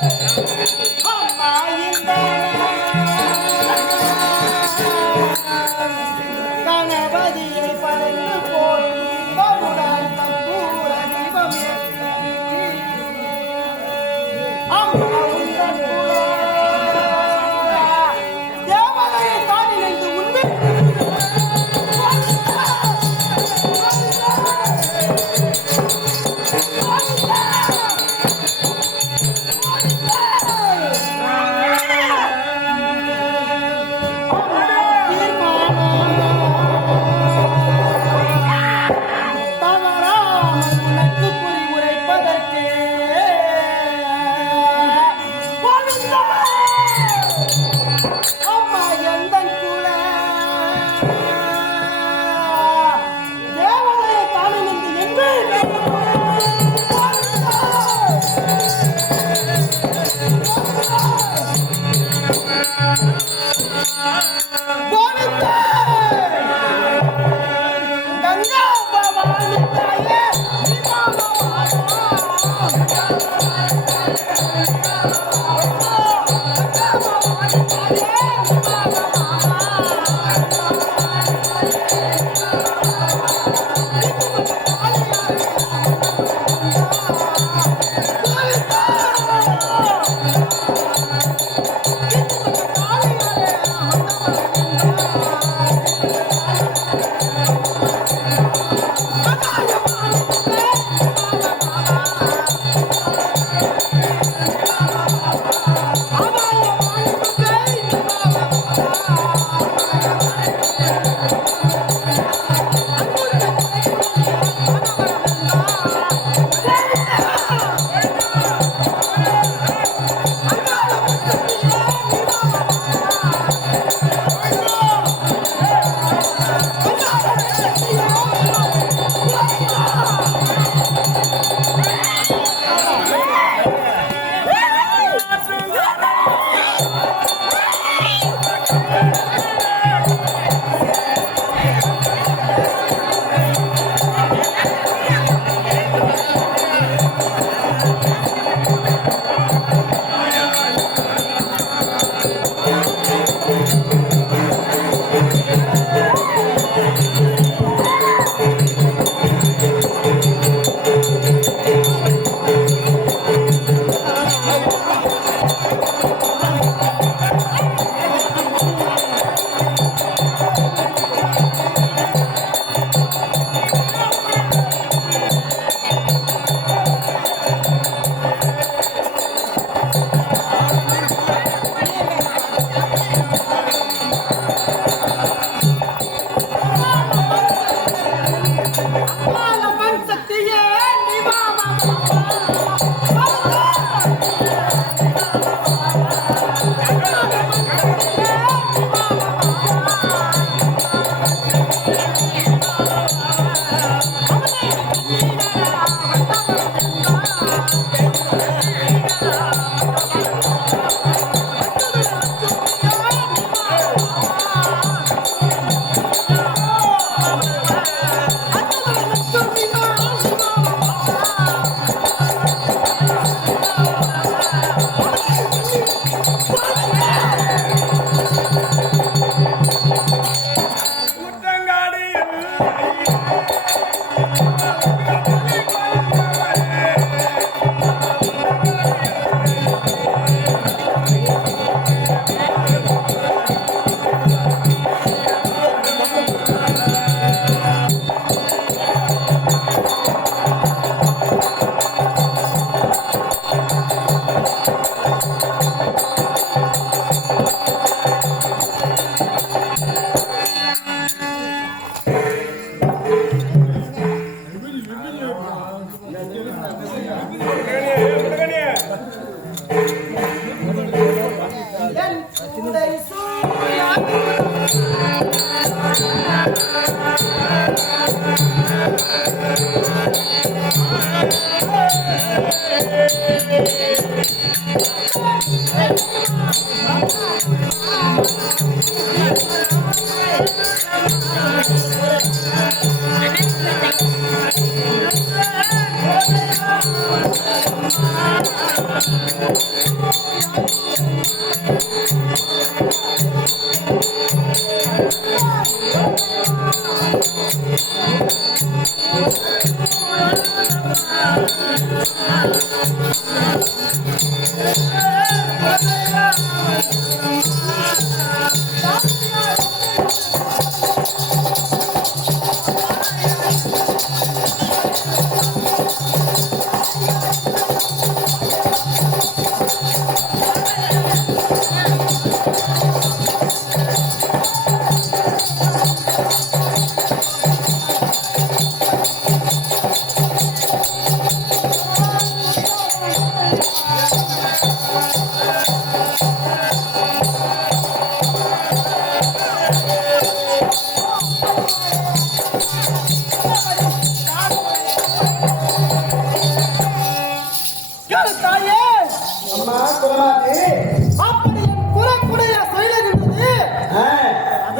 Thank you.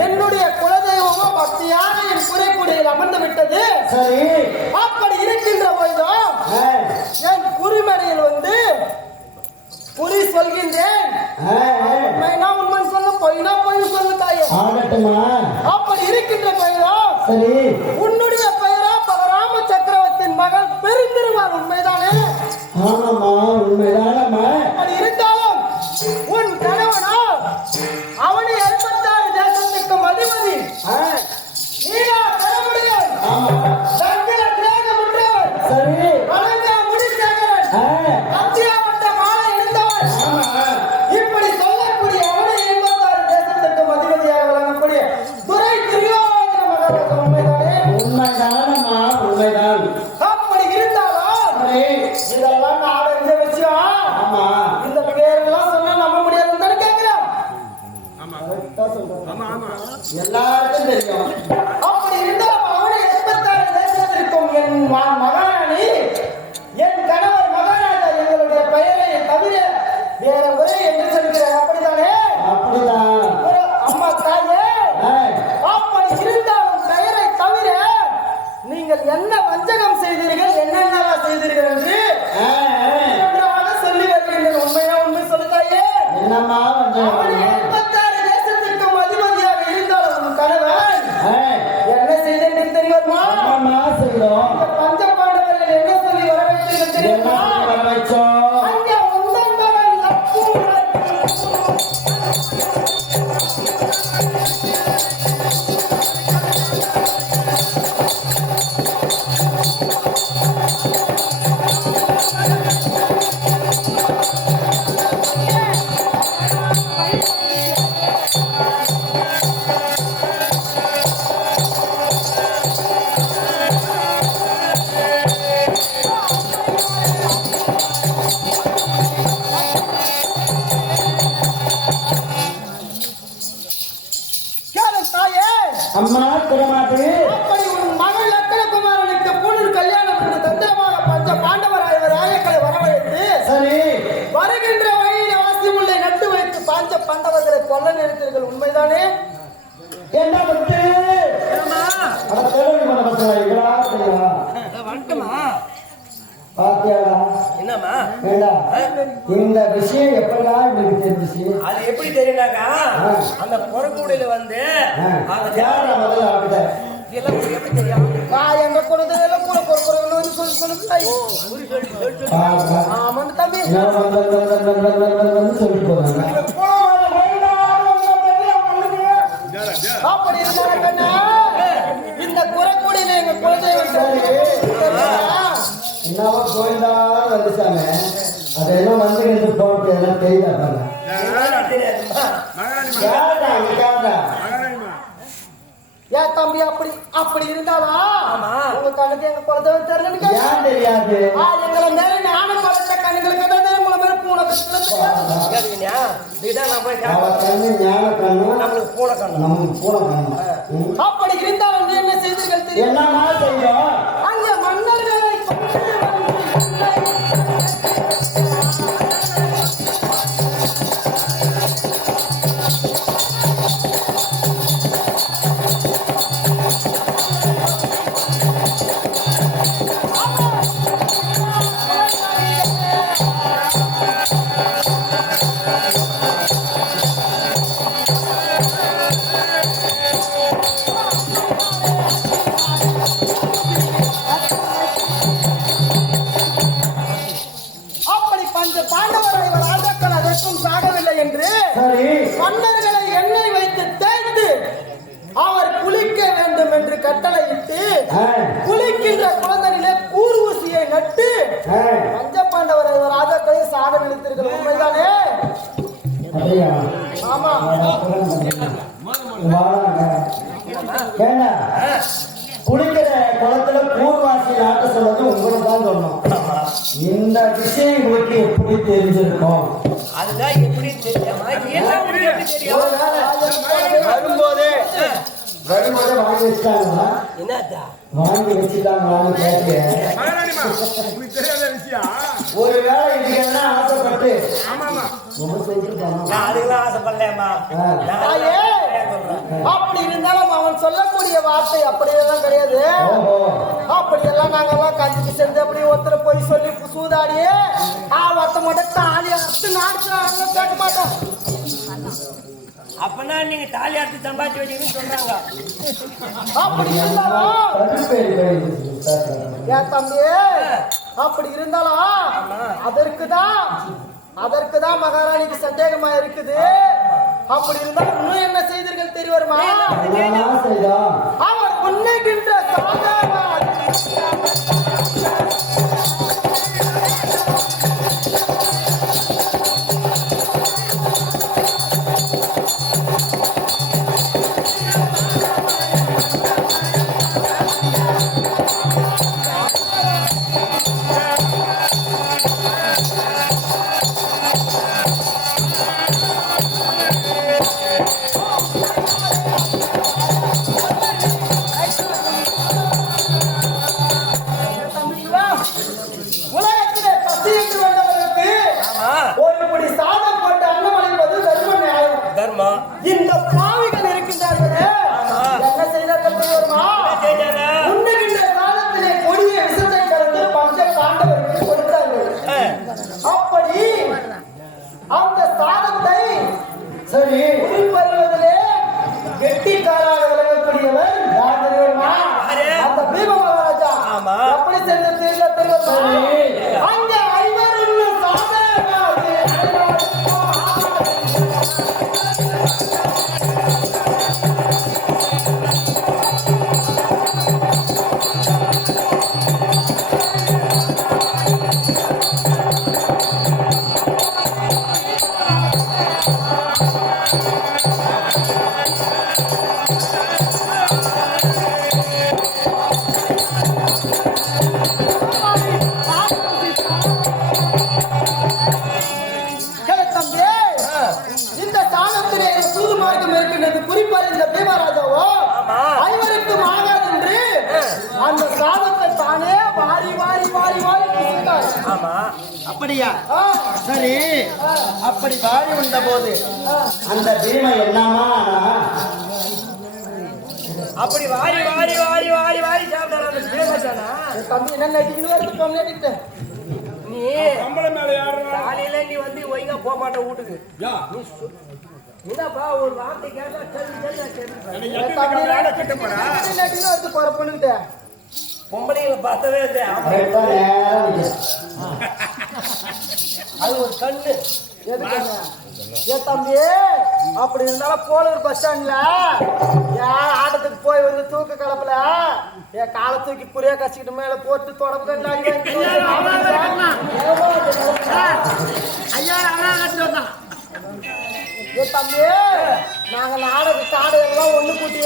என்னுடைய குலதெய்வமும் பக்தியான என் குறைக்குடியில் அமர்ந்து விட்டது. சரி, அப்படி இருக்கின்ற போதும் என் குறிமடையில் வந்து குறி சொல்கின்றேன். உண்மை சொல்ல பொய்னா பொய் சொல்லு தாயே. அப்படி இருக்கின்ற போதும் சரி, உன்னுடைய பெயரா பலராம சக்கரவர்த்தியின் மகள் பெருந்திருவார். உண்மைதானே? ஆமாமா, உண்மைதானம்மா. அப்படி இருந்தாலும் உன் கணவனா அவனை 86 தேசத்துக்கும் அதிபதி. நீரா கடவுளியன். தங்கில கிரேகமுற்றவன். சரி, வணங்கா முடிசேகரன். அத்தியாவட்ட மாலை இருந்தவன். இப்படி சொல்லக்கூடிய அவனை 86 தேசத்துக்கும் அதிபதியாக வழங்கக்கூடிய துரை துரியோதன மகாராஜா. உண்மைதானே? உண்மைதானம்மா, உண்மைதான். அப்படி இருந்தாலும் இதெல்லாம் நாடக விஷயம். ஆமா, இந்த பேரெல்லாம் சொன்னா நம்ப முடியாதுன்னு கேட்கிறோம். எல்லாருக்கும் தெரியும். அப்படி இருந்தால் அவனை 86 தேசத்திற்கும் என் மகாராணி என் கணவர் மகாராஜா எங்களுடைய பெயரை தவிர வேற ஒரே என்று சொல்கிறார். அப்படித்தானே? அப்படிதான். அம்மா தாயே, அப்படி இருந்தாலும் பெயரை தவிர நீங்கள் என்ன வஞ்சகம் செய்தீர்கள், என்னென்னவா செய்தீர்கள் என்று நன்றாக சொல்லி வருகின்றனர். உண்மையா உண்மை சொல்லுதாயே. என்னம்மா அவனை 86 தேசத்திற்கும் அதிபதியாக இருந்தாலும் உன் கணவன் என்ன செய்தேன் தெரியுமா? செய்தோம். பஞ்ச பாண்டவர்கள் என்ன சொல்லி வரவேற்றீர்கள் தெரியுமா? அங்கே உந்தன் மகன் லக்குமணன். அம்மா திருமாட்டு, அப்படி உன் மகள் லக்கணகுமாரனுக்கு பூணூர் கல்யாணம் என்று தந்திரமாக பஞ்ச பாண்டவராயவர் ராயக்களை வரவழைத்து சரி, வருகின்ற வழியில் வாசி முல்லை நட்டு வைத்து பாஞ்ச பாண்டவர்களை கொல்ல நிறுத்தீர்கள். உண்மைதானே? என்ன பத்து என்னமா இந்த விஷயம் எப்படா எனக்கு தெரிஞ்சிச்சு? அது எப்படி தெரியுனாக்கா, அந்த பொறக்கூடையில வந்து முதல்ல ஆகிட்டேன். எப்படி தெரியும்? எங்க குழந்தைல கூட பொறுப்புறவங்க சொல்லி சொல்லுங்க. ஆமாம் தம்பி, சொல்லி போறாங்க. அப்படி இருந்தா இந்த குறைக்கூடியில எங்க குழந்தைகள் என்னவோ கோயில்தான் வந்துச்சாங்க. அதெல்லாம் வந்து போட்டு எல்லாம் தெரியாதாங்க. ஏன் தம்பி அப்படி அப்படி இருந்தாவா உங்க கண்ணுக்கு எங்க குழந்தை தெரியல? ஏன் தெரியாது? எங்களை மேல நானும் பழத்த கண்ணுகளுக்கு தான் உங்களை மேல பூனை அப்படி இருந்தாலும் என்ன செய்தீர்கள் தெரியும்? என்ன செய்யும்? அங்க மன்னர்களை பாண்டவர் இவர் ராஜாக்கள் அதற்கும் சாகவில்லை என்று சரி மன்னர்களை எண்ணெய் வைத்து தேய்த்து அவர் குளிக்க வேண்டும் என்று கட்டளையிட்டு குளிக்கின்ற குழந்தையிலே கூர் ஊசியை நட்டு பஞ்ச பாண்டவர் இவர் ராஜாக்களை சாக நினைத்தீர்கள் உண்மைதானே? அப்படியா? ஆமா. குளிக்கிற குளத்துல கூர்வாசி நாட்ட சொல்றது உங்களுக்கு தான் சொன்னோம். இந்த விஷயம் உங்களுக்கு எப்படி தெரிஞ்சிருக்கும்? அதுதான் எப்படி தெரியாம வரும்போதே வாங்கி வச்சுட்டாங்களா? என்னதா வாங்கி வச்சுட்டாங்களான்னு கேட்கிறேன். ஒருவேளை இதுக்கு என்ன ஆசைப்பட்டு அதுக்கெல்லாம் ஆசைப்படலையம்மா. அப்படி இருந்தாலும் அவன் சொல்லக்கூடிய வார்த்தை அப்படியெல்லாம் கிடையாது. அப்படியெல்லாம் நாங்கெல்லாம் கஞ்சிக்கு செஞ்சு அப்படி ஒருத்தர் போய் சொல்லி சூதாடி ஒருத்த மட்டும் தாலி அறுத்து நாடு கேட்க மாட்டோம். அப்பனா நீங்க தாலி அறுத்து சம்பாதிச்சு வச்சுக்கணும்னு சொல்றாங்க. அப்படி இருந்தாலும் ஏன் தம்பி அப்படி இருந்தாலும் அதற்கு தான் மகாராணிக்கு சந்தேகமா இருக்குது. அப்படி இருந்தாலும் இன்னும் என்ன செய்தீர்கள் தெரிய வருமா? அவர் உண்ணுகின்ற உலகத்திலே பசி என்று வந்தவர்களுக்கு ஒரு படி சாதம் போட்டு அன்னம் அளிப்பது தர்ம நியாயம். தர்மம். இந்த பாவிகள் இருக்கின்றார்களே என்ன செய்தார்கள் தெரியுமா? உண்ணுகின்ற காலத்திலே கொடிய விஷத்தை கலந்து பஞ்ச பாண்டவருக்கு கொடுத்தார்கள். அப்படி அந்த சாதத்தை சரி வருவதிலே கெட்டிக்காராக விளங்கக்கூடியவர் யார் தெரியுமா? அந்த பீம மகாராஜா. எப்படி செஞ்சது தெரியுமா? அங்க ஐவரும் சாதமாக இந்த சாணத்திலே சூது மார்க்கம் இருக்கின்றது. குறிப்பாக இந்த பீமராஜாவோ ஐவருக்கும் ஆகாது என்று அந்த சாதத்தை தானே வாரி வாரி வாரி வாரி புசித்தார். அப்படியா? சரி அப்படி வாரி உண்ட போது அந்த பீமை என்னமா அப்படி வாரி வாரி வாரி வாரி வாரி சாப்பிட்டானா? தம்பி என்ன நடிக்கணும் வருது நடிக்கிட்டேன். நீ காலையில நீ வந்து ஒழுங்கா போக மாட்ட வீட்டுக்கு. என்னப்பா ஒரு வார்த்தை கேட்டா வருது போற பொண்ணுகிட்ட பொம்பளைங்களை பார்த்தவே இல்லை. அது ஒரு கண்ணு. தம்பி அப்படி இருந்தாலும் போலூர் பஸ் ஸ்டாண்ட்ல ஏன் ஆட்டத்துக்கு போய் வந்து தூக்க கலப்புல என் காலை தூக்கி புரிய கசிக்கிட்டு மேல போட்டு தொடப்பு தம்பி நாங்க நாடக காடை எல்லாம் ஒண்ணு கூட்டி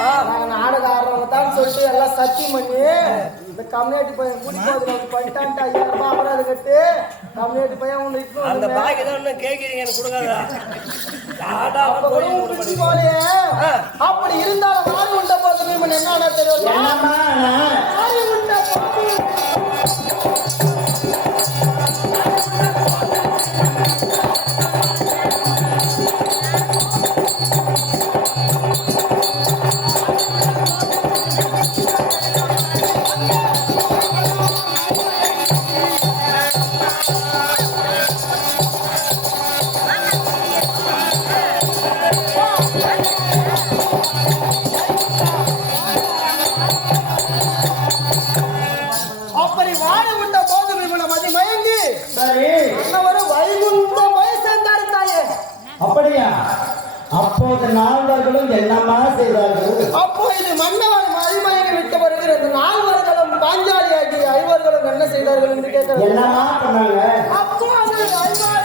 நாங்க நாடகம் ஆடுறவங்க தான் சொல்லிட்டு எல்லாம் சத்தியம் பண்ணி இந்த கம்யூனிட்டி பையன் கூட்டி போகுது பண்ணிட்டான்ட்டு 5000 ரூபாய் அபராது கட்டு கம்யூனிட்டி பையன் ஒண்ணு அந்த பாக்கி தான் ஒண்ணு கேட்கிறீங்க எனக்கு கொடுக்காதா? அப்படி இருந்தாலும் மாறி உண்ட போது என்ன தெரியும்? மாறி உண்ட அப்படி அப்போது நால்வர்களும் என்னமா செய்தார்கள்? அப்போ இது மன்னவன் மதிமயங்கி விட்டு வருகிற இந்த நால்வர்களும் பாஞ்சாலி ஆகிய ஐவர்களும் என்ன செய்தார்கள் என்று கேட்கிறார். என்னமா பண்ணாங்க? அப்போ அது ஐவர்கள்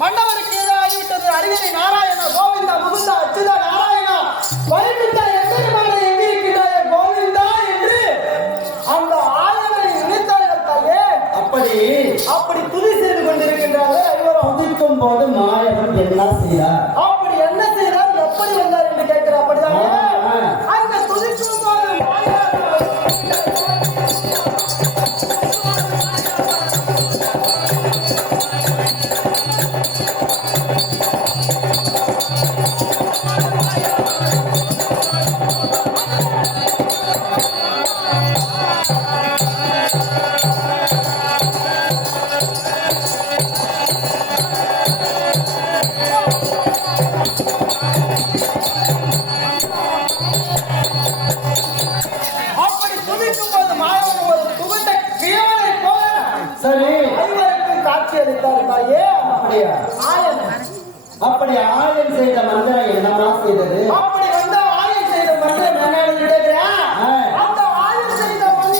மன்னவருக்கு ஏதோ ஆகிவிட்டது. அரியணை நாராயணா கோவிந்தா முகுந்தா அச்சுதா நாராயணா வைகுண்டா எம்பெருமானே எங்கிருக்கிறாயே கோவிந்தா என்று அந்த ஆயனை நினைத்தார்கள் தாயே. அப்படி துதி செய்து கொண்டிருக்கின்றார்கள் ஐவரும். துதிக்கும் போது மாயவன் என்ன செய்தார்? அப்படி என்ன செய்தார், எப்படி வந்தார் என்று கேட்கிறார். அப்படிதான் அங்க துதிக்கும் போது மாயவன் ஒரு துவண்ட கிழவனை போல சரி ஐவருக்கும் காட்சி அளித்தார் தாயே. அப்படியா? ஆயன் அப்படி ஆயன் செய்த மந்திரம் என்னமா செய்தது? அப்படி வந்த ஆயன் செய்த மந்திரம் என்ன கேட்கிறேன். அந்த ஆயன் செய்த மந்திரம்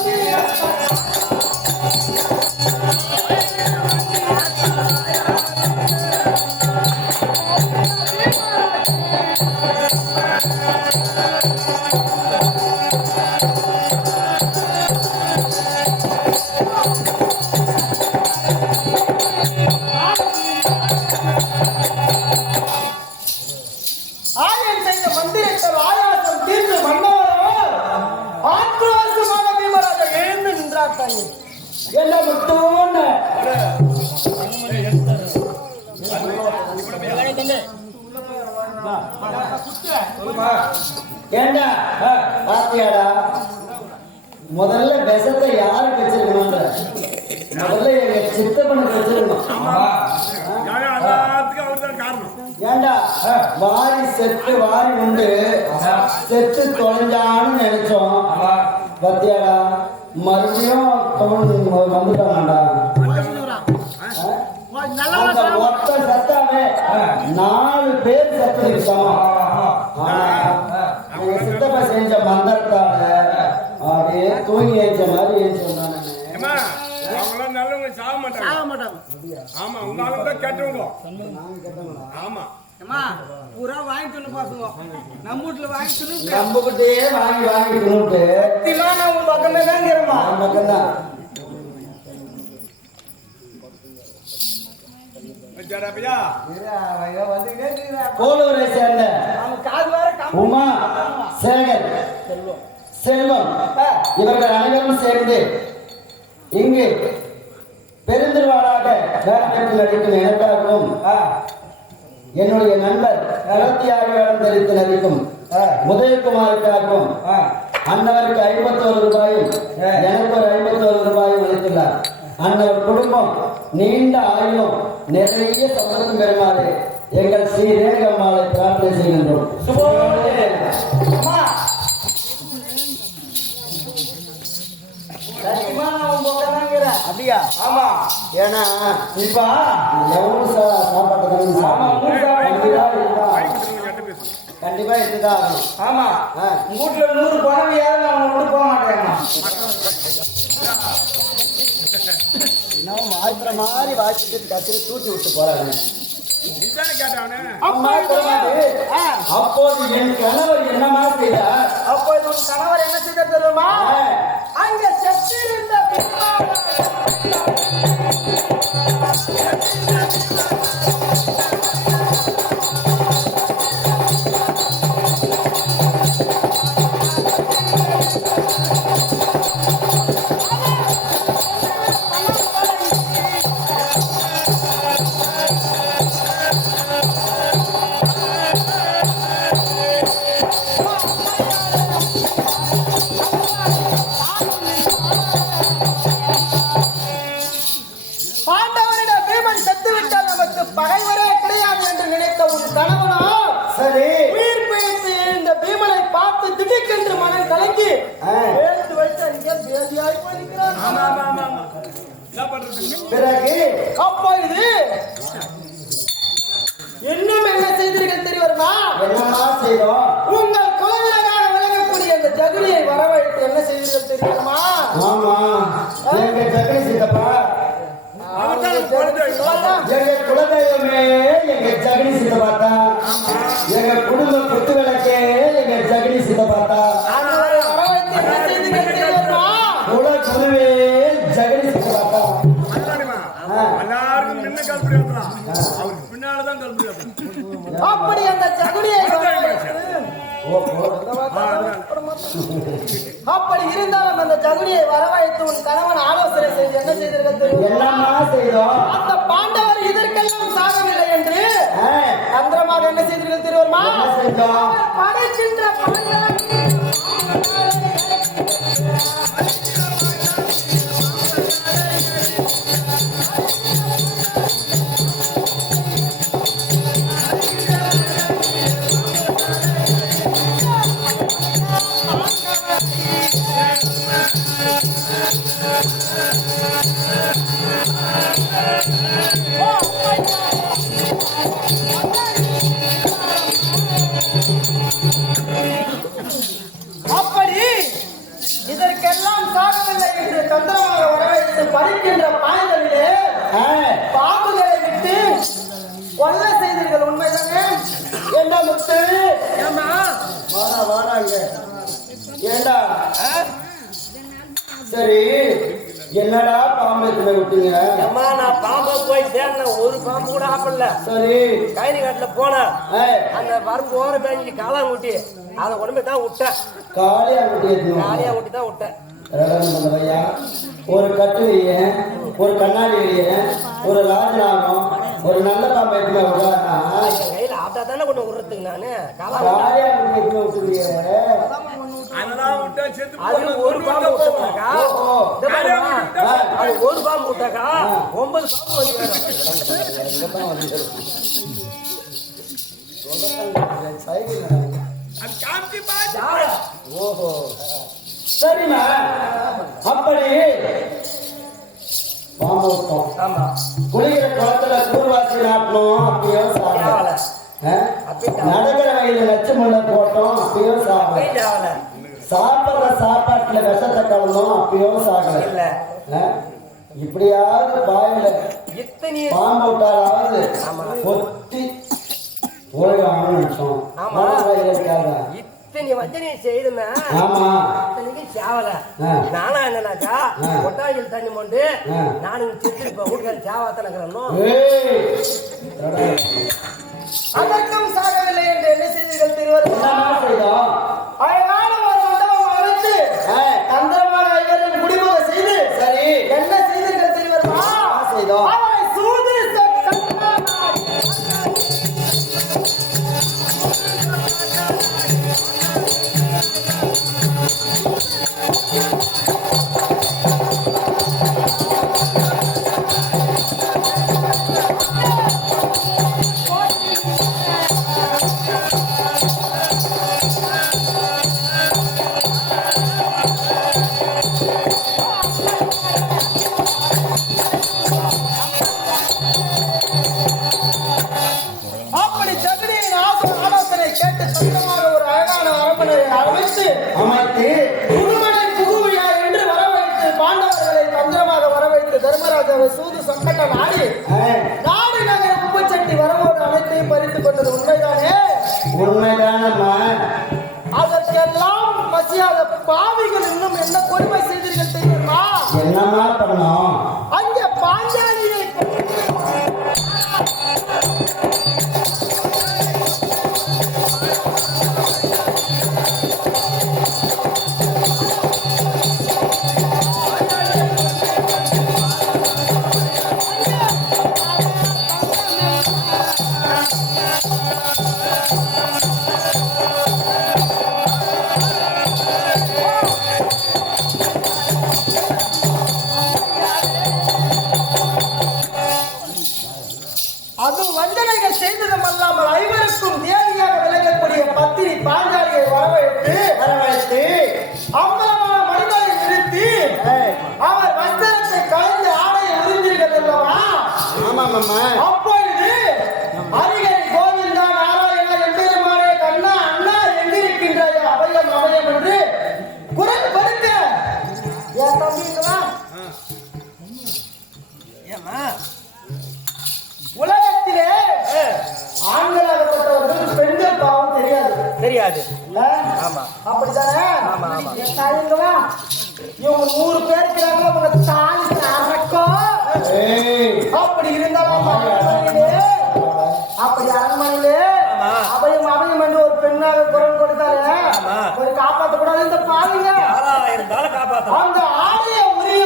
ஆயன் செய்த மந்திரத்தால் ஆயாசம் தீர்ந்து மன்னவர் ஆக்ரோஷமாக பீமராஜா எழுந்து நின்றார் தாயே. என்ன முட்டோன்னு ஏண்டா பாத்தியாடா? முதல்ல விஷத்தை யாருக்கு வச்சிருக்கணும்? முதல்ல எங்க சித்தப்பனுக்கு வச்சிருக்கணும். ஏண்டா வாரி செத்து வாரி உண்டு செத்து தொலைஞ்சான்னு நினைச்சோம். பாத்தியாடா மறுபடியும் வந்துட்டாங்கடா. அந்த ஒத்த சத்தாவே 4 பேர் சத்துக்கு சமம். எங்க சித்தப்பா செஞ்ச மந்திரத்தால அப்படியே தூங்கி ஏச்ச மாதிரி ஏன் சொன்னாங்க. நம்பிக்கிட்டே வாங்கி வாங்கி தின்னுட்டு உன் பக்கமே தான் இருமா. பக்கம்தான் போலூரை சேர்ந்த உமா சேகர் செல்வம் இவர்கள் அனைவரும் சேர்ந்து இங்கு பெருந்திருவாளாக வேடமிட்டு நடிக்கும் எனக்காகவும் என்னுடைய நண்பர் 26 வேடம் தரித்து நடிக்கும் உதயகுமாருக்காகவும் அன்னவருக்கு 51 ரூபாயும் எனக்கு ஒரு 51 ரூபாயும் அளித்துள்ளார். அன்னவர் குடும்பம் நீண்ட ஆயுளும் நிறைய சம்பளத்தும் பெறுமாறு எங்கள் ஸ்ரீ ரேணுகம்மாளை பிரார்த்தனை செய்கின்றோம். அப்படியா? ஆமா. ஏன்னா இப்ப கண்டிப்பா இதுதான். ஆமா வீட்டுல 100 பணவியாவது நான் விட்டு போக மாட்டேன். வாய்ப்புற மாதிரி வாய்ப்பு கத்திரி தூக்கி விட்டு போறாங்க. அப்போது என் கணவர் என்னமா செய்தார்? அப்போது உன் கணவர் என்ன செய்த தெரியுமா? அங்க செத்திருந்த அப்போது திடீரென்று மனம் கலங்கி எழுந்து வைத்து அங்கே பேதியாய் போயிருக்கிறார். பிறகு அப்பொழுது இன்னும் என்ன செய்தீர்கள் தெரியுமா? என்னமா செய்தோம்? உங்கள் குழந்தையாக விளங்கக்கூடிய அந்த ஜகுலியை வரவழைத்து என்ன செய்தீர்கள் தெரியுமா? ஆமா, எங்க ஜகடி சித்தப்பா, எங்க குலதெய்வமே எங்க ஜகடி சித்தப்பா தான். எங்க குடும்ப குத்து விளக்கே எங்க ஜகடி சித்தப்பா தான். வரவழைத்து என்ன செய்தீர்கள் தெரியுமா? குல குருவே ஜகடி சித்தப்பா தான். எல்லாருக்கும் முன்ன கல்புரி ஏத்தலாம், அவருக்கு பின்னாலதான் கல்புரி ஏத்தலாம். அப்படி அந்த ஜகுலியை வரவழைத்து அப்படி இருந்தாலும் அந்த ஜகுலியை வரவழைத்து உன் கணவன் ஆலோசனை செய்து என்ன செய்தீர்கள் தெரியுமா? என்னமா செய்தோம்? அந்த பாண்டவர் இதற்கெல்லாம் சாகவில்லை என்று தந்திரமாக என்ன செய்தீர்கள் தெரியுமா? என்ன செஞ்சோம்? படைக்கின்ற பாண்டவர் அப்படி இதற்கெல்லாம் சாகவில்லை என்று தந்திரமாக வரவழைத்து பறிக்கின்ற பாய்களிலே பாம்புகளை விட்டு கொல்ல செய்தீர்கள். உண்மைதானே? என்ன முத்து? வாடா வாடா இங்க. ஏண்டா சரி, என்னடா பாம்பு எத்தனை விட்டீங்க? அம்மா நான் பாம்பை போய் தேடினேன், ஒரு பாம்பு கூட ஆப்பல்ல. சரி, கயிறு காட்டுல போனேன், ஏய், அந்த வரம்பு ஓர மேஞ்சி காளாங்குட்டி அதை உடம்பே தான் விட்டேன். காளியா விட்டு காளியா ஊட்டி தான் விட்டேன். ஐயா, ஒரு கட்டு வையன், ஒரு கண்ணாடி வையன், ஒரு ராஜநாகம், ஒரு நல்ல பாம்பு எத்தனை விடுறானா? என் கையில ஆட்டா தானே கொண்டு விடுறதுக்கு நானு காளாங்குட்டி. காளியா விட்டு எத்தனை விட்டுருவீங்க? அதெல்லாம் விட்டா செத்து அது ஒரு பாம்பு விட்டாக்கா, ஓஹோ. அது ஒரு பாம்பு விட்டாக்கா 9 பாம்பு வந்து வேணும். அது காந்தி பாஜி. யாரா? ஓஹோ, சரிம்மா. அப்படி பாம்பு விட்டோம், ஆமா குளிக்கிற குளத்துல கூர்வாசி நாட்டணும், அப்பயோ சாப்பிட. தேவலை. நடக்கிற வயல லட்சம் முள்ள போட்டோம், அப்பயோ சாப்பிட. தேவலை. சாப்பிடுற சாப்பாட்டுல விஷத்தை கலந்தோம், அப்பயோ சாப்பிட. இல்ல இப்படியாவது பாயில இத்தனை பாம்பு விட்டாலாவது ஆமா. கொத்தி ஓய்வாங்கன்னு நினைச்சோம். ஆமா. இருக்காங்க. இத்தனை வஞ்சனை செய்துமே ஆமா. இத்தனைக்கும் சேவல. ஆ. நானா என்னன்னாக்கா ஆ. கொட்டாயில் தண்ணி மொண்டு ஆ. நானும் சித்திருப்ப வீட்டுக்கார சேவாத்தனக்கிறோம். ஏய், அதற்கும் சாகவில்லை என்று என்ன செய்தீர்கள் திருவருமா? என்னம்மா செய்தோம்? அழகான ஒரு மண்டபம் அமைத்து தந்திரமாக ஐவரையும் குடிபோக செய்து சரி, என்ன செய்தீர்கள் தெரியுமா? என்ன செய்தோம்? அவரை சூது அப்படி ஜெகனியின் ஆலோசனை கேட்டு சத்தமாக ஒரு அழகான அரண்மனையை அமைத்து அமைத்து புதுமனை புகுவிழா என்று வரவைத்து பாண்டவர்களை தந்திரமாக வரவைத்து தர்மராஜாவை சூது சங்கட்டம் ஆடி நாடு நகர உப்புச்சட்டி வரவோடு அனைத்தையும் பறித்துக் கொண்டது உண்மைதானே? உண்மைதானம்மா. அதற்கெல்லாம் பசியாத பாவிகள் இன்னும் என்ன கொடுமை செய்தீர்கள் தெரியுமா? என்னம்மா பண்ணோம்? அங்கே பாஞ்சாலியை அது வஞ்சனைகள் செய்ததும் அல்லாமல் ஐவருக்கும் தேவியாக விளங்கக்கூடிய 10 பத்தினி பாஞ்சாலியை வரவழைத்து அம்பலமான மனிதரை நிறுத்தி அவர் வஸ்திரத்தை கலைந்து ஆடையை உறிந்தீர்கள் அல்லவா? அப்பொழுது ஹரிஹரி கோவிந்தா நாராயணா எம்பெருமானே கண்ணா அண்ணா எங்கிருக்கின்றாய் அபயம் அபயம் என்று குரல் கொடுக்க ஏன் தம்பிங்களா உலகத்திலே ஆண்களாகப்பட்டவர்கள் பெண்கள் பாவம் தெரியாது ஆமா அப்படித்தானே? தாய்ங்களா இவங்க 100 பேர் இருக்கிறாங்க. உங்க தாய் அரக்கம் அப்படி இருந்தாலும் அப்படி அரண்மனையிலே அபயம் அபயம் என்று ஒரு பெண்ணாக குரல் கொடுத்தாரு. ஒரு காப்பாற்ற கூடாது இந்த பாருங்க. அந்த ஆடைய உரிய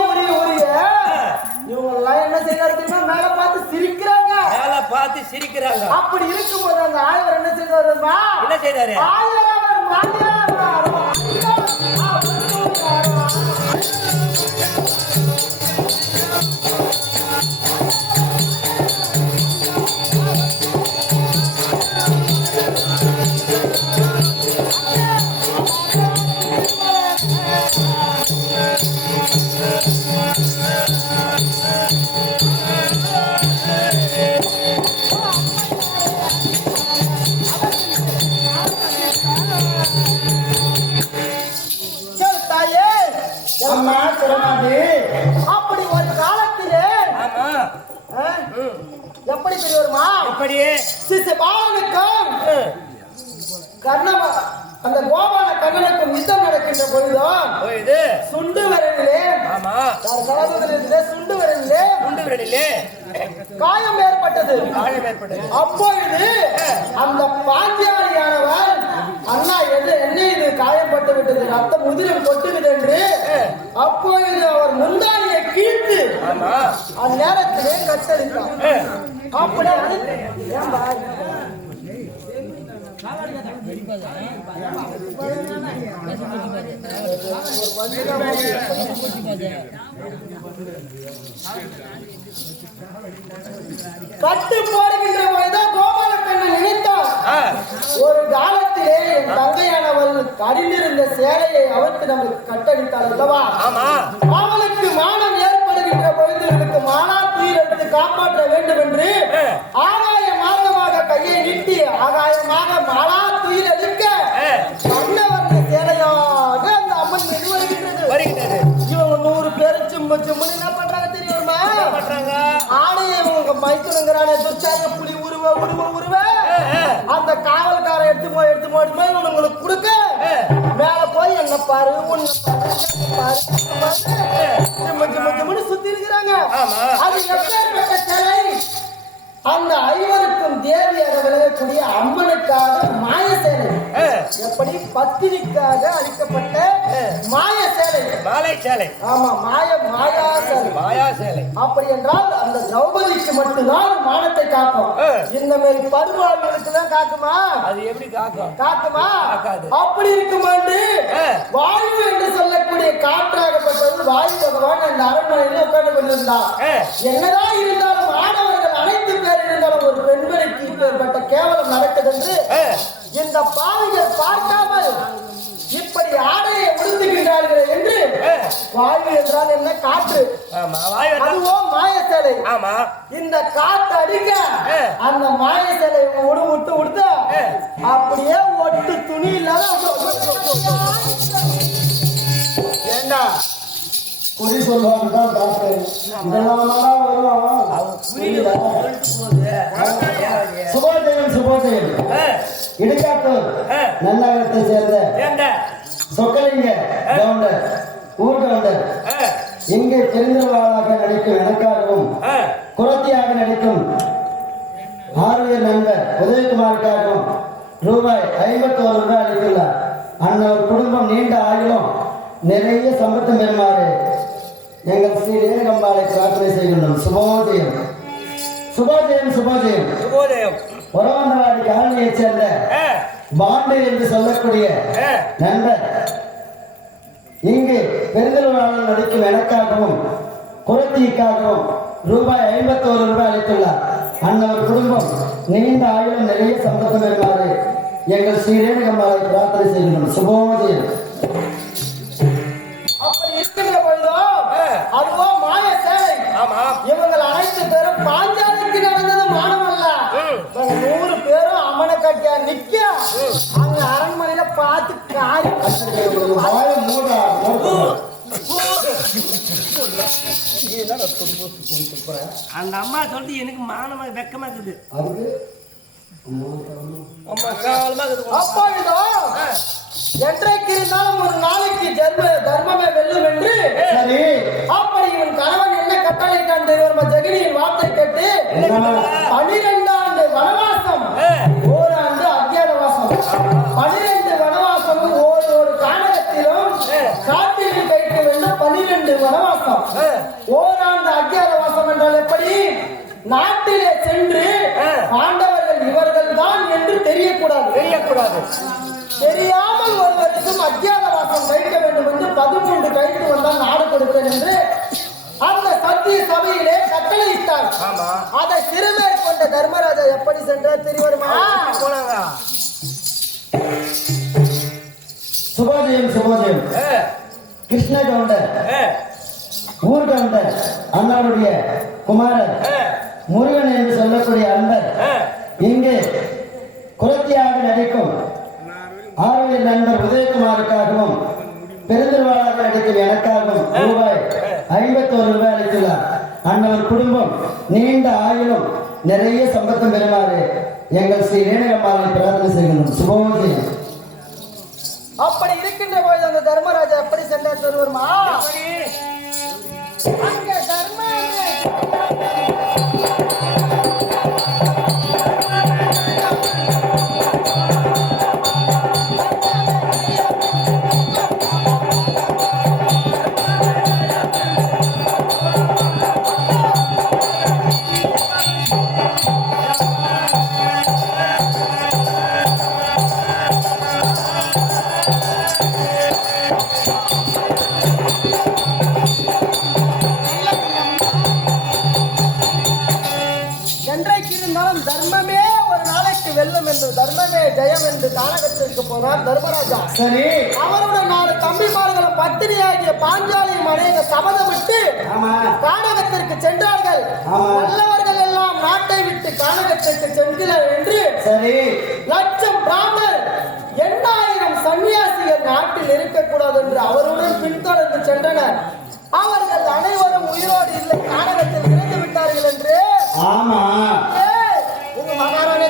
இவங்க எல்லாம் என்ன செய்யறாங்க? மேல பார்த்து சிரிக்கிறாங்க. அப்படி இருக்கும்போது அந்த ஆயவர் என்ன செய்தாரு? அப்படி ஒரு காலத்திலே எப்படி தெரியுமா? சிசுபாலனுக்கும் அந்த கோபால கண்ணனுக்கும் யுத்தம் நடக்கின்ற பொழுதும் சுண்டு விரலிலே காயம் ஏற்பட்டது. அப்பொழுது அந்த பாஞ்சாலியானவர் அண்ணா என்ன இது காயப்பட்டு விட்டது, ரத்தம் உதிரம் கொட்டுகிறது என்று அப்பொழுது அவர் முந்தானியை கீழ்த்து அந்நேரத்திலே கத்தளித்தார். அப்படி கட்டு போடுகின்ற போதுதான் கோபாலக்கண்ணன் நினைத்தார், ஒரு காலத்திலே என் தங்கையானவள் கடிந்திருந்த சேலையை அவருக்கு நமக்கு கட்டடித்தாள் அல்லவா? அவளுக்கு மானம் ஏற்படுகின்ற பொழுது எனக்கு மானா துயிரெடுத்து காப்பாற்ற வேண்டும் என்று ஆகாய மார்க்கமாக கையை நீட்டி ஆகாயமாக மானா துயில் எடுக்க கண்ணவர்ந்த சேலையாக அந்த அம்மன் மீது வருகின்றது. இவங்க 100 பேர் சும்மா என்ன பண்றாங்க தெரியுமா? ஆணையை உங்க மைத்துனுங்கிறானே துர்ச்சாய புலி உருவ அந்த காவல்கார எடுத்து போய் உங்களுக்கு கொடுக்க மேல போய் என்ன பாரு சுத்தி இருக்கிறாங்க. அது எப்பேற்பட்ட சிலை? அந்த ஐவருக்கும் தேவியாக விளங்கக்கூடிய அம்மனுக்காக மாய சேலை, எப்படி பத்தினிக்காக அளிக்கப்பட்ட மாய சேலை. ஆமா, மாயா சேலை. அப்படி என்றால் அந்த திரௌபதிக்கு மட்டும்தான் மானத்தை காக்கும். இந்த மாதிரி பருவாளுக்கு தான் காக்குமா? அது எப்படி காக்குமா? அப்படி இருக்குமாண்டு வாயு என்று சொல்லக்கூடிய காற்றாகப்பட்டது வாயு பகவான் அந்த அரண்மனையில் உட்கார்ந்து கொண்டிருந்தார். என்னதான் இருந்தாலும் ஆடவர்கள் அனைத்து பேர் இருந்தாலும் ஒரு பெண்மணிக்கு இப்பேற்பட்ட கேவலம் நடக்குது என்று இந்த பாவிகள் பார்க்காமல் இப்படி ஆடையை உடுத்துகின்றார்கள் என்று வாயு என்றால் என்ன? காற்று. அதுவோ மாய சேலை. இந்த காற்று அடிக்க அந்த மாய சேலை உடுத்த அப்படியே ஒட்டு துணி இல்லாத ஏண்டா குறி சொல்லுவாங்க தான் டாக்டர். சுபோதயம் இடுகாட்டூர் நன்னகரத்தை சேர்ந்த சொக்கலிங்க கவுண்டர், ஊர் கவுண்டர். இங்கே தெரிந்தவர்களாக நடிக்கும் எனக்காகவும் குரத்தியாக நடிக்கும் ஆர்வியர் நண்பர் உதயகுமாருக்காகவும் ரூபாய் 51 அளித்துள்ளார். அன்னவர் குடும்பம் நீண்ட ஆயுளும் நிறைய சம்பத்தம் பெறுமாறு எங்கள் ஸ்ரீ ரேணுகம்பாளை பிரார்த்தனை செய்கின்றோம். சுபோதயம். உறவந்தவாடி காலனியைச் சேர்ந்த பாண்டு என்று சொல்லக்கூடிய நண்பர் இங்கு பெருந்தல்வாளர் நடிக்கும் எனக்காகவும் குரத்திக்காகவும் ரூபாய் 51 அளித்துள்ளார். அன்னவர் குடும்பம் நீண்ட ஆயுளும் நிறைய சம்பத்தம் பெறுமாறு எங்கள் ஸ்ரீரேணுகம்மாவை பிரார்த்தனை செய்கிறோம். சுபோதயம். அப்படி இருக்கின்ற பொழுதோ அதுவோ மாய சேவை. இவங்கள் அனைத்து பேரும் பாஞ்சாலிக்கு நடந்தது மானமல்ல. 100 பேரும் அம்மனை கட்டியா நிக்க அங்க அரண்மனையில பார்த்து காய் வாயை மூடா. அந்த அம்மா சொல்லிட்டு எனக்கு மானமா வெக்கமா இருக்குது. அதுக்கு அப்பொழுதோ என்றைக்கு இருந்தாலும் ஒரு நாளைக்கு தர்மமே வெல்லும் என்று சரி. அப்படி இவன் கணவன் என்ன கட்டளையிட்டான் தெரியுமா? ஜெகினியின் வார்த்தை கேட்டு 12 ஆண்டு வனவாசம், ஓராண்டு அத்தியாவசம். 12 வனவாசமும் ஒரு கானகத்திலும் காட்டில் கைக்க வேண்டும். 12 வனவாசம், ஓராண்டு அத்தியாவசம் என்றால் எப்படி? நாட்டிலே சென்று பாண்டவர்கள் இவர்கள் தான் என்று தெரியக்கூடாது. தெரியாமல் ஒருவருக்கும் அத்தியாவசம் வைக்க வேண்டும் என்று 13 கைக்கு வந்தால் நாடு கொடுப்பேன் என்று அந்த சத்திய சபையிலே கட்டளையிட்டார். அதை சிறுமேற் கொண்ட தர்மராஜா எப்படி சென்றார் தெரியுமா? சுபோதயம். கிருஷ்ண கவுண்டர், ஊர் கவுண்டர் அண்ணாவுடைய குமாரர் முருகன் என்று சொல்லக்கூடிய அன்பர் இங்கு குரத்தியாக நடிக்கும் ஆர்வல் நண்பர் உதயகுமாருக்காகவும் பெருந்திருவாளாக நடிக்கும் எனக்காகவும் ரூபாய் 51 அளித்துள்ளார். அண்ணவர் குடும்பம் நீண்ட ஆயுளும் நிறைய சம்பத்தம் பெறுமாறு எங்கள் ஸ்ரீ ரேணுகம்மாவை பிரார்த்தனை செய்கின்றோம். சுபோதயம். அப்படி இருக்கின்ற பொழுது அந்த தர்மராஜா எப்படி சென்றார் தெரியுமா? அங்கே தர்மமே ஒரு நாளைக்கு வெல்லும் என்று, தர்மமே ஜெயம் என்று கானகத்திற்கு போனார் தர்மராஜா. சரி. அவருடைய 4 தம்பிமார்களும் பத்தினியாகிய பாஞ்சாலியும் அநேக சபதம் விட்டு கானகத்திற்கு சென்றார்கள். நல்லவர்கள் எல்லாம் நாட்டை விட்டு கானகத்திற்கு சென்றார் என்று சரி. லட்சம் பிராமணர் 8000 சன்னியாசிகள் நாட்டில் இருக்கக்கூடாது என்று அவருடன் பின்தொடர்ந்து சென்றனர். அவர்கள் அனைவரும் உயிரோடு இல்லை, கானகத்தில் இறந்து விட்டார்கள் என்று. ஆமா, மகாராணி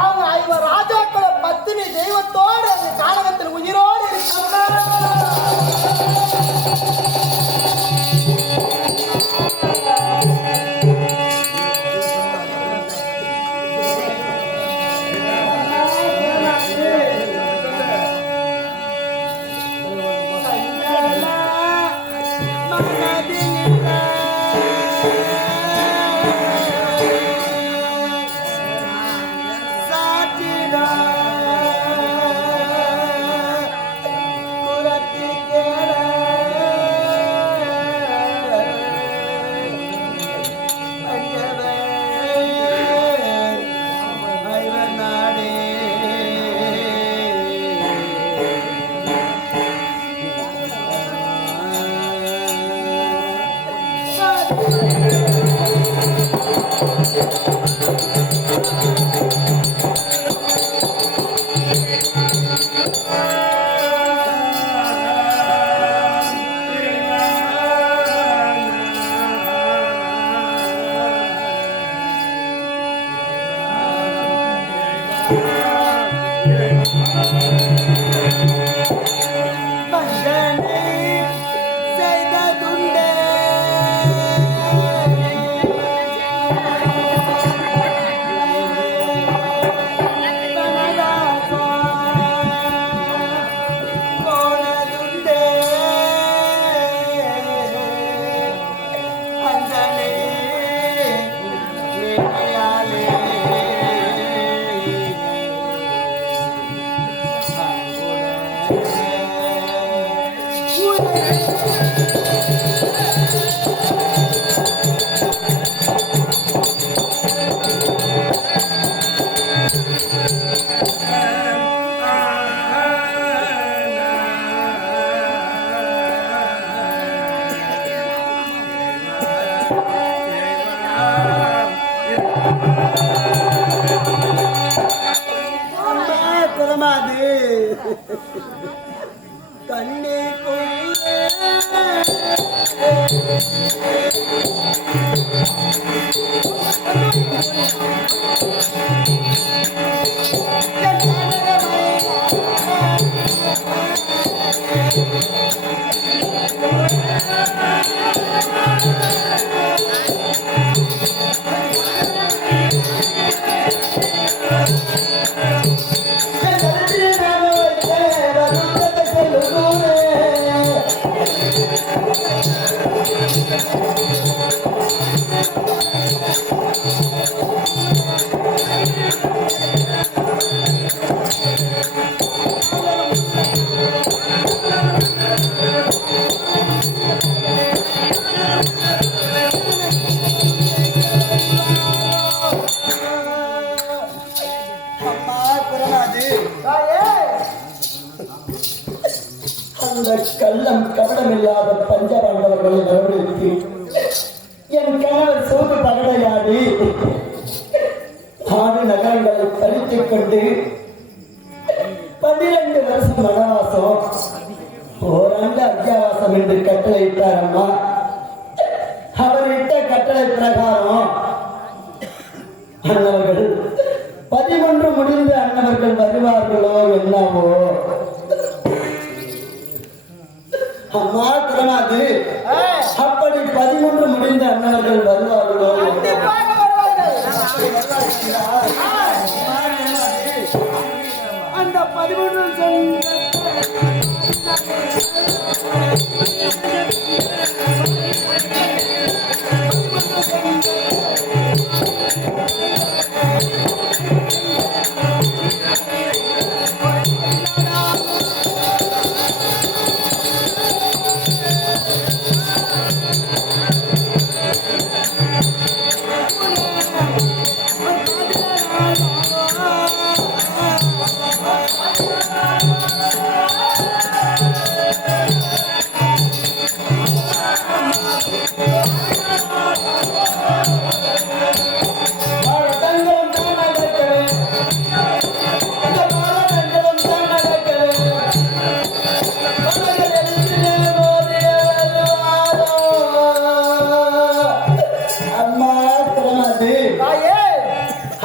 அவங்க 5 ராஜாக்கள பத்தினி தெய்வத்தோடு அந்த கானகத்தில் உயிரோடு இருக்கிறார். கண்ணே அந்த கள்ளம் கவனமில்லாத பஞ்சபாண்டவர்களை வரவழைத்து என் கணவர் சோறு பகடையாடி நாடு நகரங்களை பறித்துக் கொண்டு 12 வருஷம் வனவாசம் ஓராண்டு அத்தியாவாசம் என்று கட்டளையிட்டார் அம்மா. அவர் இட்ட கட்டளை பிரகாரம் அண்ணவர்கள் 11 முடிந்து அண்ணவர்கள் வருவார்களோ என்னவோ. அம்மா திறனாது அப்படி 13 முடிந்த அண்ணவர்கள் வருவார்களோ அந்த 13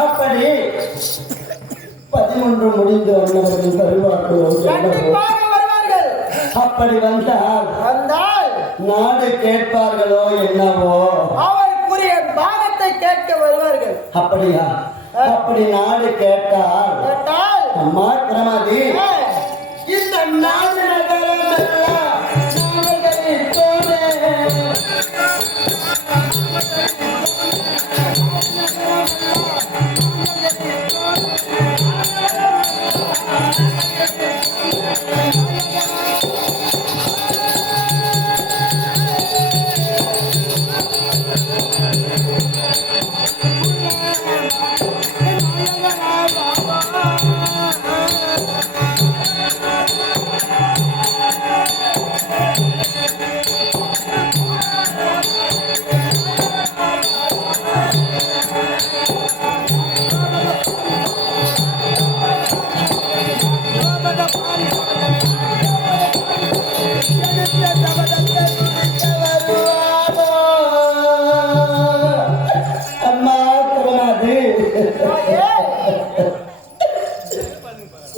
அப்படி 11 முடிந்து அண்ணவர்கள் வருவார்களோ அப்படி வந்தால் நாடு கேட்பார்களோ என்னவோ அவருக்குரிய பாகத்தை கேட்க வருவார்கள். அப்படியா? அப்படி நாடு கேட்டால் அம்மா கிரமதி இந்த நாடு நகரம்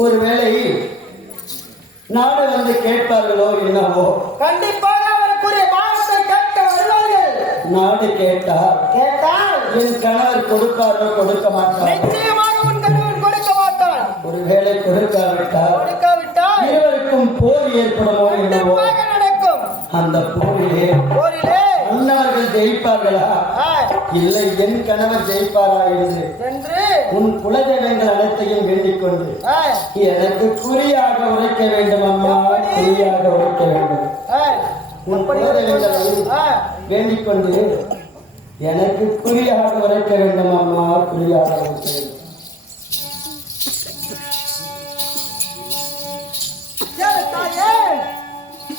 ஒருவேளை நாடு வந்து கேட்பார்களோ என்னவோ கண்டிப்பாக அவருக்குரிய பாகத்தை கேட்க வருவார்கள். நாடு கேட்டால் என் கணவர் கொடுப்பாரோ கொடுக்க மாட்டார். நிச்சயமாக உன் கணவர் கொடுக்க மாட்டான். ஒருவேளை கொடுக்காவிட்டால் இருவருக்கும் போர் ஏற்படுமோ என்னவோ நடக்கும். அந்த போரிலே அண்ணவர்கள் ஜெயிப்பார்களா இல்லை என் கணவர் ஜெயிப்பாரா என்று உன் குலதெய்வங்கள் அனைத்தையும் வேண்டிக் கொண்டு எனக்கு குறியாக உரைக்க வேண்டும் அம்மா, குறியாக உரைக்க வேண்டும். உன் குலதெய்வங்களை வேண்டிக் கொண்டு எனக்கு குறியாக உரைக்க வேண்டும் அம்மா, குறியாக உரைக்க வேண்டும்.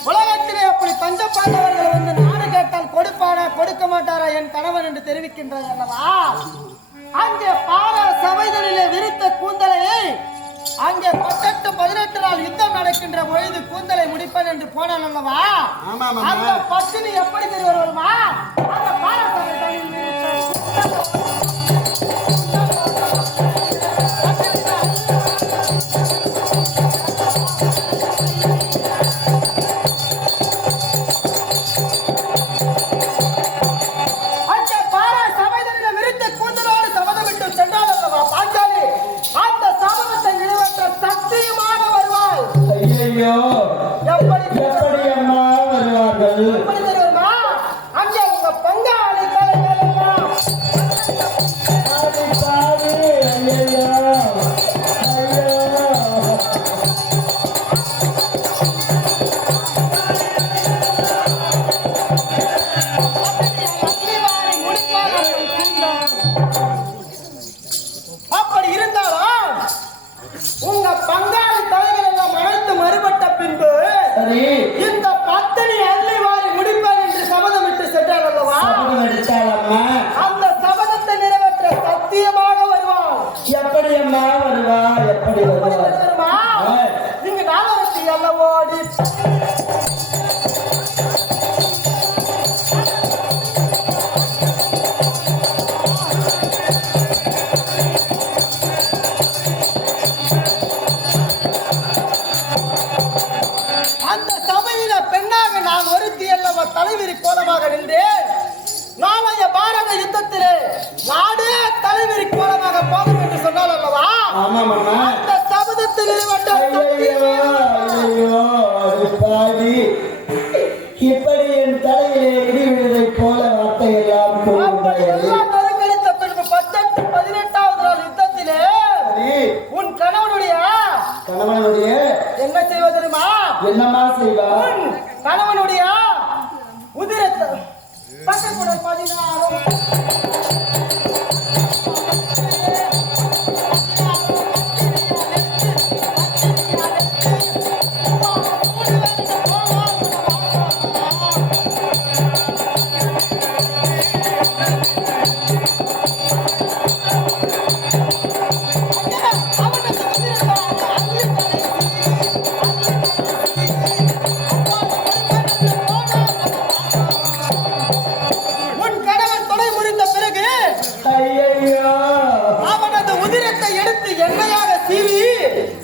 உலகத்திலே அப்படி பஞ்சபாண்டவர்கள் வந்து நாடு கேட்டால் கொடுப்பாரா கொடுக்க மாட்டாரா என் கணவன் என்று தெரிவிக்கின்றார் அல்லவா? அங்கே பார சபைகளிலே விரித்த கூந்தலை அங்கே 18 நாள் யுத்தம் நடக்கின்ற பொழுது கூந்தலை முடிப்பேன் என்று போனான் அல்லவா? அந்த பத்தினி எப்படி தெரிய வருமா? அந்த பாரசபை தனியில் எப்படி அம்மா வருவார்கள்? அங்கே உங்க பங்காளி அப்படி இருந்தாலும் உங்க பங்காளி தலைகள் எல்லாம் அழைத்து மறுபட்ட பின்பு இந்த பத்தினி அள்ளி வாரி முடிப்பார் என்று சபதமிட்டு சென்றார் அல்லவா? அந்த சபதத்தை நிறைவேற்ற சத்தியமாக வருவார். எப்படி அம்மா வருவா? எப்படி வருவா? நீங்க நாளவத்தி அல்லவோடி தலைவிரி கோலமாக நின்றேன். நாளைய பாரத யுத்தத்திலே நாடே தலைவிரி கோலமாக போகும் என்று சொன்னால் அல்லவா? அந்த சபதத்தில் இப்படி என் தலையிலே இடிவிடுவதை போல வார்த்தை எல்லாம் நெருக்கடித்த பின்பு 18வது நாள் யுத்தத்திலே உன் கணவனுடைய என்ன செய்வது தெரியுமா? என்னமா செய்வா? கணவனுடைய உதிரத்தை பக்கக்குடல் 16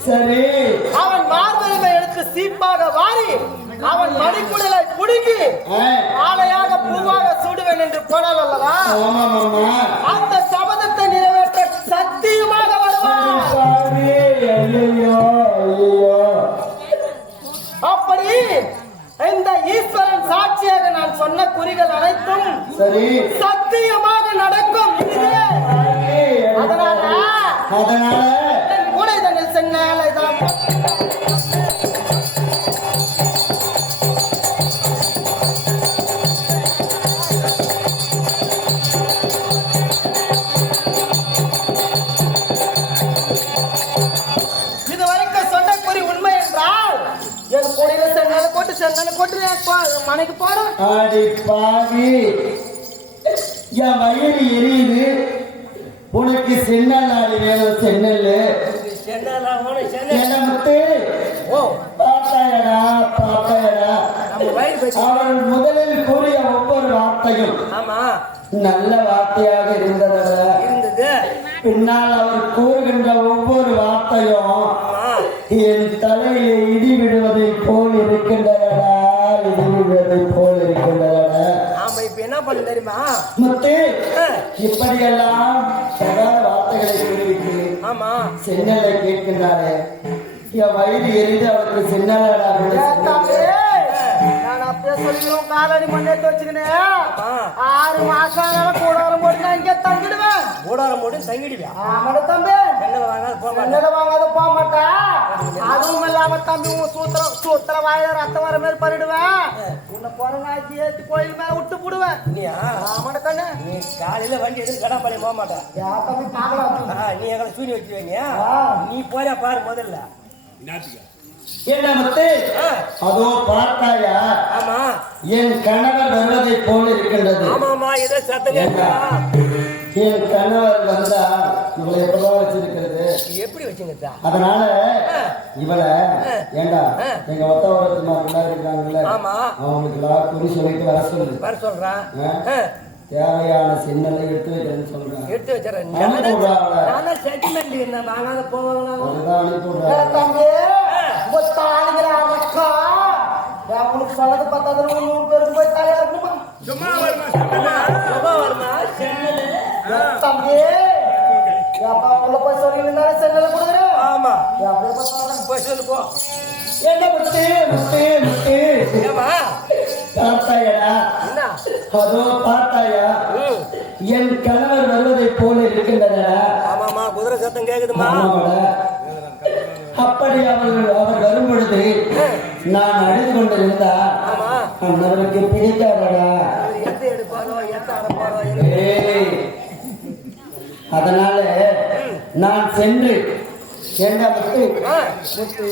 சரி, அவன் மார்பகத்தை எடுத்து சீப்பாக வாரி அவன் மணிக்குடலை புடுங்கி ஆலையாக பூவாக சூடுவேன் என்று போனால் அல்லவா? அந்த சபதத்தை நிறைவேற்ற சத்தியமாக வருவான். அப்படி இந்த ஈஸ்வரன் சாட்சியாக நான் சொன்ன குறிகள் அனைத்தும் சரி சத்தியமாக நடக்கும். அதனால கூட இதனில் சென்னால் இதுவரைக்கும் சொன்ன குறி உண்மை என்றால் என் கூடையில சென்னால கொட்டு மனைக்கு போறோம். என் வயிறு எரியுது, உனக்கு சென்னல் நாடு வேணும். சென்னல் அவன் முதலில் கூறிய ஒவ்வொரு வார்த்தையும் நல்ல வார்த்தையாக இருந்தது. பின்னால் அவர் கூறுகின்ற ஒவ்வொரு வார்த்தையும் என் தலையிலே இடி விடுவதை போல் இருக்கின்றன. இடி விடுவதை போல் இருக்கின்றன. என்ன பண்ண தெரியுமா முத்து? இப்படியெல்லாம் சகாத வார்த்தைகளை கூறியிருக்கிறேன். சென்னலை கேட்கின்றாரே, என் வயிறு எரிந்து அவருக்கு சென்னலாக சொல்லிக்கிறோம். காலடி மண்ணேட்டு வச்சுக்கினேன் 6 மாசம் கூடாரம் போட்டு நான் இங்கே தங்கிடுவேன். கூடாரம் போட்டு தங்கிடுவேன். ஆமாட தம்பி, சென்னல வாங்காத போக மாட்டேன். அதுவும் இல்லாம தம்பி சூத்திர வாயில ரத்தம் வர மாதிரி பண்ணிடுவேன். உன்னை பொறங்காய்ச்சி ஏற்றி கோயில் மேல விட்டு போடுவேன். ஆமாட கண்ணு, நீ காலையில வண்டி எடுத்து கடாப்பாளைய போக மாட்டேன். தம்பி பார்க்கலாம். நீ எங்களை சூனி வச்சுருவீங்க. நீ போயா பாரு முதல்ல. என்ன முத்து? அதோ பார்த்தாயா? என் கணவர் வருவதை போல இருக்கின்றது. எதை சத்தம் என் கணவர் வந்தா இவளை எப்பதான் வச்சிருக்கிறது? எப்படி வச்சுங்கத்தா? அதனால இவளை ஏண்டா எங்க ஒத்தவரத்துமார்களா இருக்காங்கல்ல, ஆமா, அவங்களுக்கு எல்லாம் குறி சொல்லிட்டு வர சொல்லு. வர சொல்றான். தேவையான சின்னலை எடுத்து வைக்கிறேன்னு சொல்றேன். எடுத்து வச்சுறேன். அனுப்பிடுறாங்கள நானும் செட்டில்மெண்ட் என்ன வாங்காத போவாங்களா? அதுதான் அனுப்பிடுறாங்க. தம்பி உங்க தாளுங்கிற அக்கா உங்களுக்கு சொன்னது பத்தாது 100 பேருக்கு போய் தலையா இருக்குமா சும்மா வருமா சென்னல? சும்மா வருமா சென்னல்? தம்பி அப்பா உள்ள போய் சொல்லிருந்தா சென்னல கொடுக்குறேன். ஆமா, அப்படியே போய் சொல்றேன். போய் சொல்லு போ. என்ன முட்டு முட்டு முட்டு ஏமா பார்த்தாயா? என்ன? அதோ பார்த்தாயா? என் கணவர் வருவதை போல இருக்கின்றன. ஆமாமா, குதிரை சத்தம் கேக்குதுமா. அப்படி அவர் வரும் பொழுது நான் அழுது கொண்டிருந்தா ஆமா, அண்ணவருக்கு பிடிக்காதடா. எத்த எடுப்பாரோ எத்த அடப்பாரோ. அதனால நான் சென்று ஏண்டா முட்டு முட்டு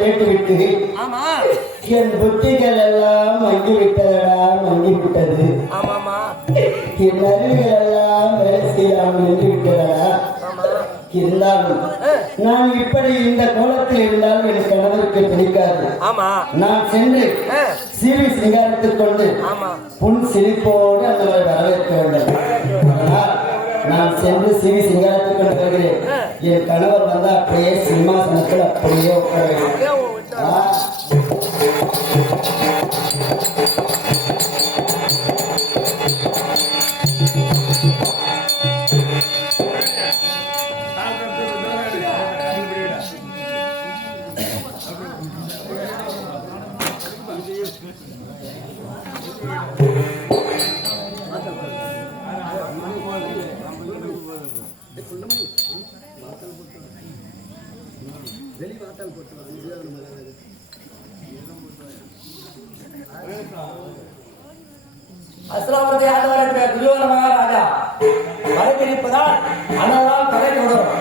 கேட்டுவிட்டு என் புத்திகள் எல்லாம் மங்கிவிட்டதடா, மங்கிவிட்டது. என் அறிவுகள் எல்லாம் வேலை செய்யாமல் நின்று விட்டதடா. இருந்தாலும் நான் இப்படி இந்த கோலத்தில் இருந்தால் என் கணவருக்கு பிடிக்காது. நான் சென்று சீவி சிங்காரித்துக் கொண்டு புன் சிரிப்போடு அந்த வரவேற்க வேண்டும். ஆனால் நான் சென்று சீவி சிங்காரித்துக் கொண்டு வருகிறேன். என் கணவர் வந்தா அப்படியே சிம்மாசனத்தில் அப்படியே உட்கார வேண்டும். அஸ்லாமத்தை ஆண்டவருக்கு துரியோதன மகாராஜா வரைபிடிப்பதால் அனதால் தலை தொடரும்.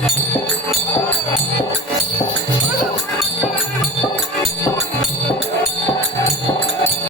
Thank you.